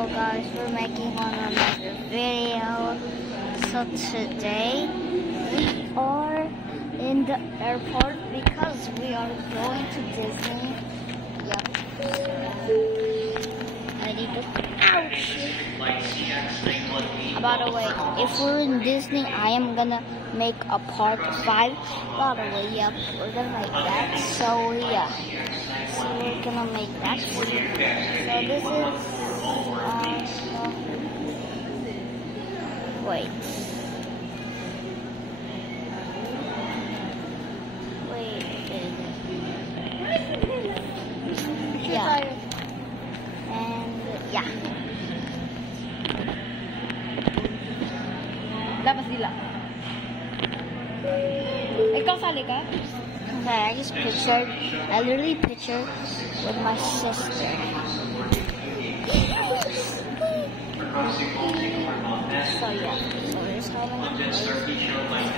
Hello guys, we're making another video. So today we are in the airport because we are going to Disney. Yep. I need to ouch. By the way, if we're in Disney, I am gonna make a part 5. By the way, yep, we're gonna make that. So yeah. So we're gonna make that. So this is wait. Yeah. And yeah. Dapat sila. Ikaw sali ka? Okay, I literally pictured with my sister. So yeah, so here's how many places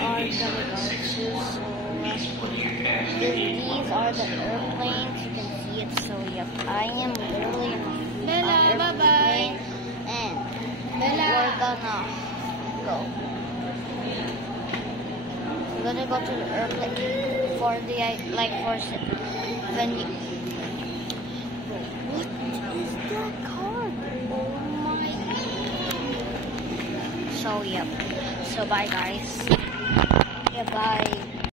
are gonna go to. So these are the airplanes, you can see it. So yep, I am literally in the airplane, and we're gonna go. We're gonna go to the airplane for the when you. What is that card? Oh my God. So yep. So bye guys. Yeah, bye.